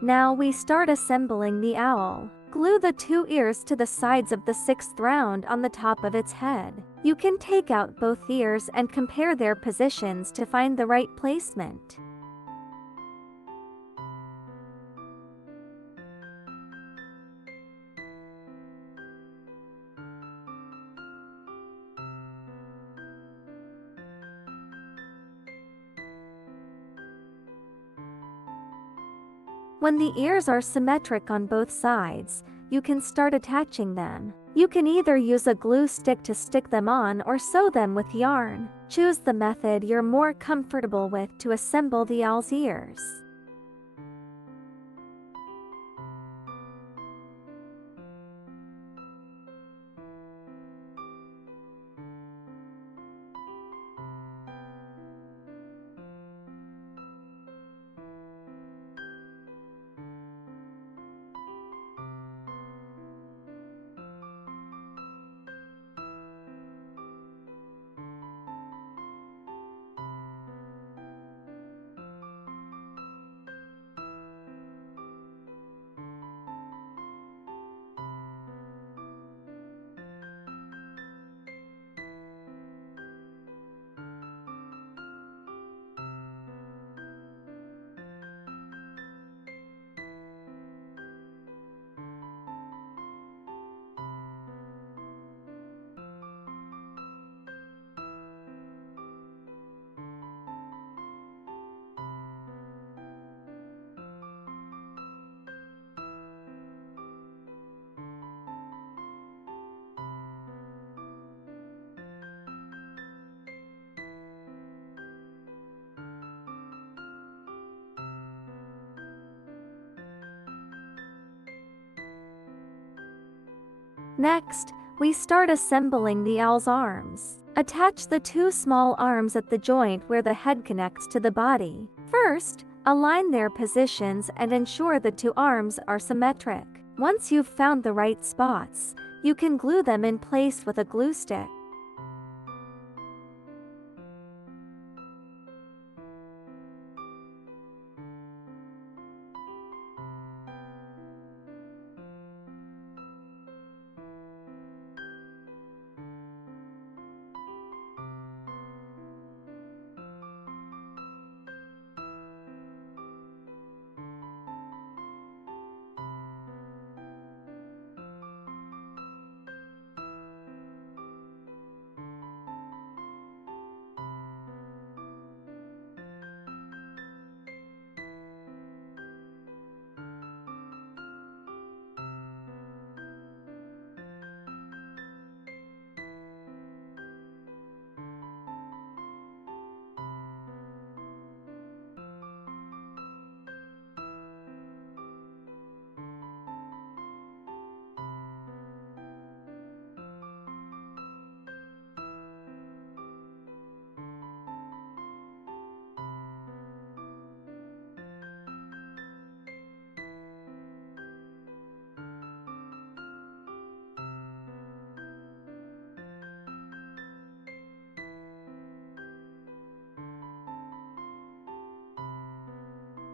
Now we start assembling the owl. Glue the 2 ears to the sides of the 6th round on the top of its head. You can take out both ears and compare their positions to find the right placement. When the ears are symmetric on both sides, you can start attaching them. You can either use a glue stick to stick them on or sew them with yarn. Choose the method you're more comfortable with to assemble the owl's ears. Next, we start assembling the owl's arms. Attach the 2 small arms at the joint where the head connects to the body. First, align their positions and ensure the 2 arms are symmetric. Once you've found the right spots, you can glue them in place with a glue stick.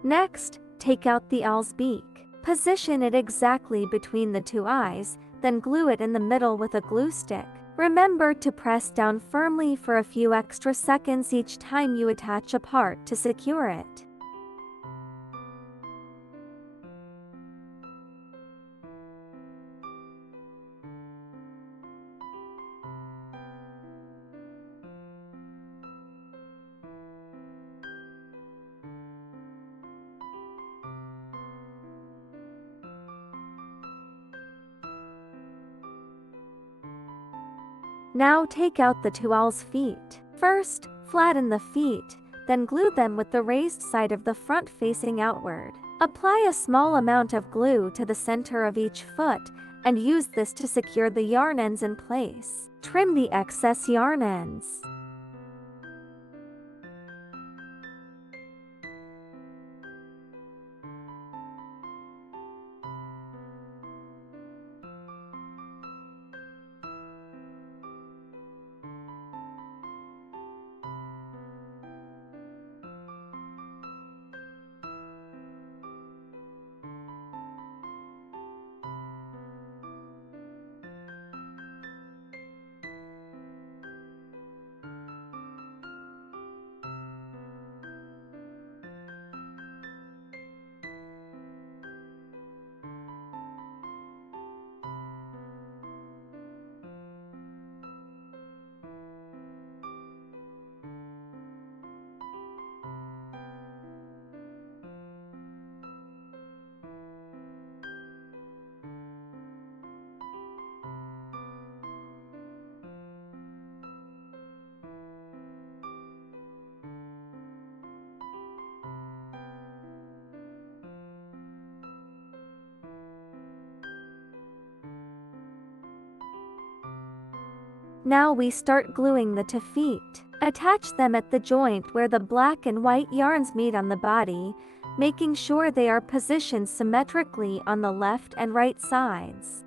Next, take out the owl's beak. Position it exactly between the 2 eyes, then glue it in the middle with a glue stick. Remember to press down firmly for a few extra seconds each time you attach a part to secure it. Now take out the 2 owl's feet. First, flatten the feet, then glue them with the raised side of the front facing outward. Apply a small amount of glue to the center of each foot and use this to secure the yarn ends in place. Trim the excess yarn ends. Now we start gluing the 2 feet. Attach them at the joint where the black and white yarns meet on the body, making sure they are positioned symmetrically on the left and right sides.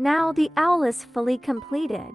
Now the owl is fully completed.